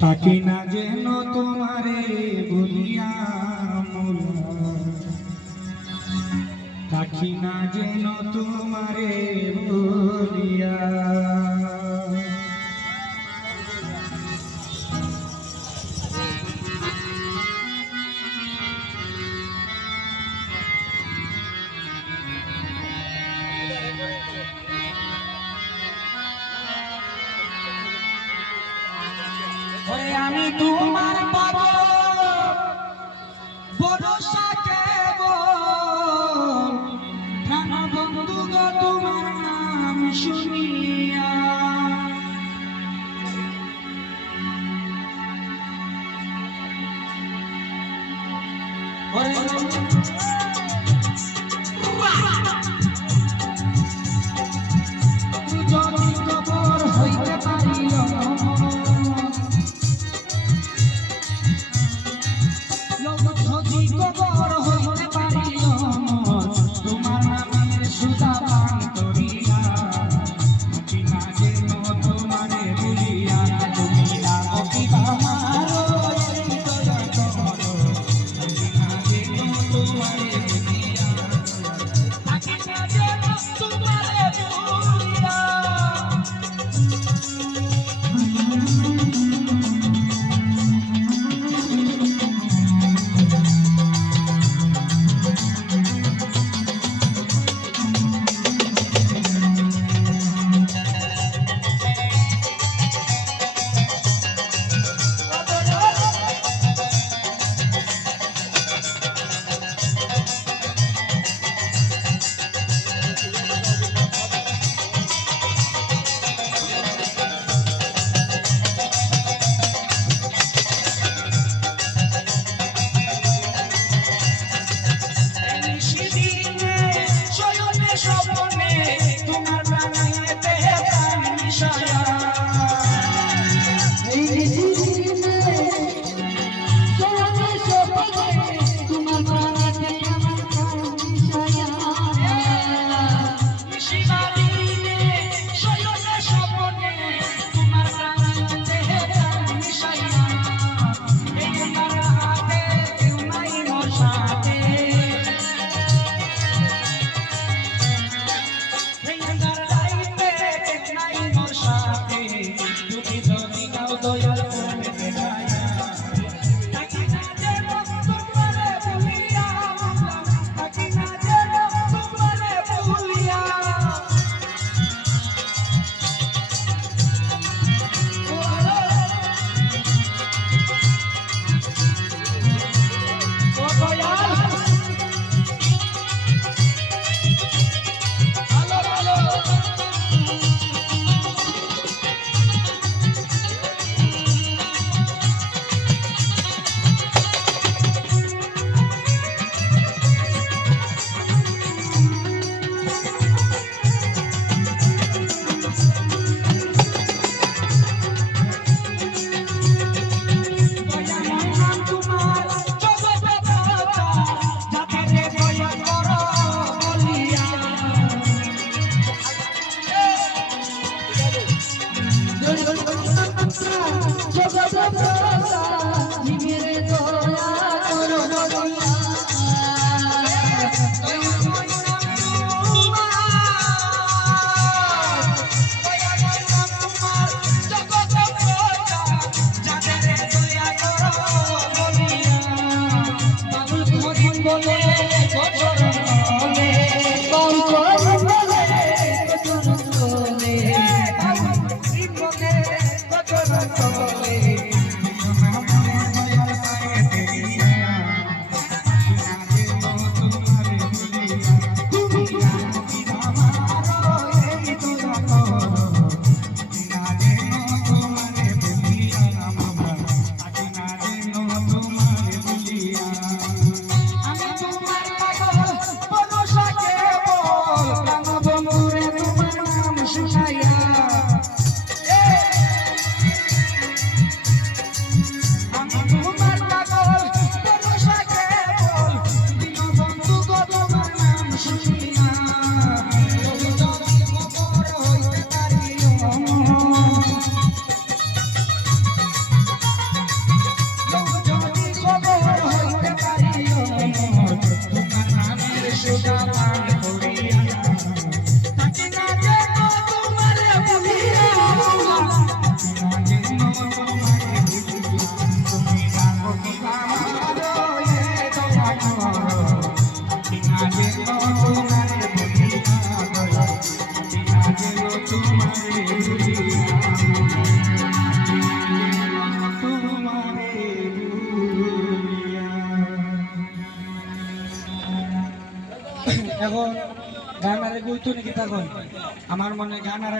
থাকি না যেন তোমারে বলিয়া মোলা, থাকি না যেন তোমারে বলিয়া। আমি তোমার পাবো ভরসা কেবল প্রাণ বন্ধু গো তোমার নাম শুনিয়া। যদি খবর হইতে পারিল প্রাণ করিয়া থাকি না যেন তোমারে ভুলিয়া মৌলা থাকি না যেন তোমারে ভুলিয়া তুমি ডাকো আমার এ দয়া করো থাকি না যেন তোমারে ভুলিয়া থাকি না যেন তোমারে ভুলিয়া এখন গান আরে কইতো নাকি তখন আমার মনে গান আর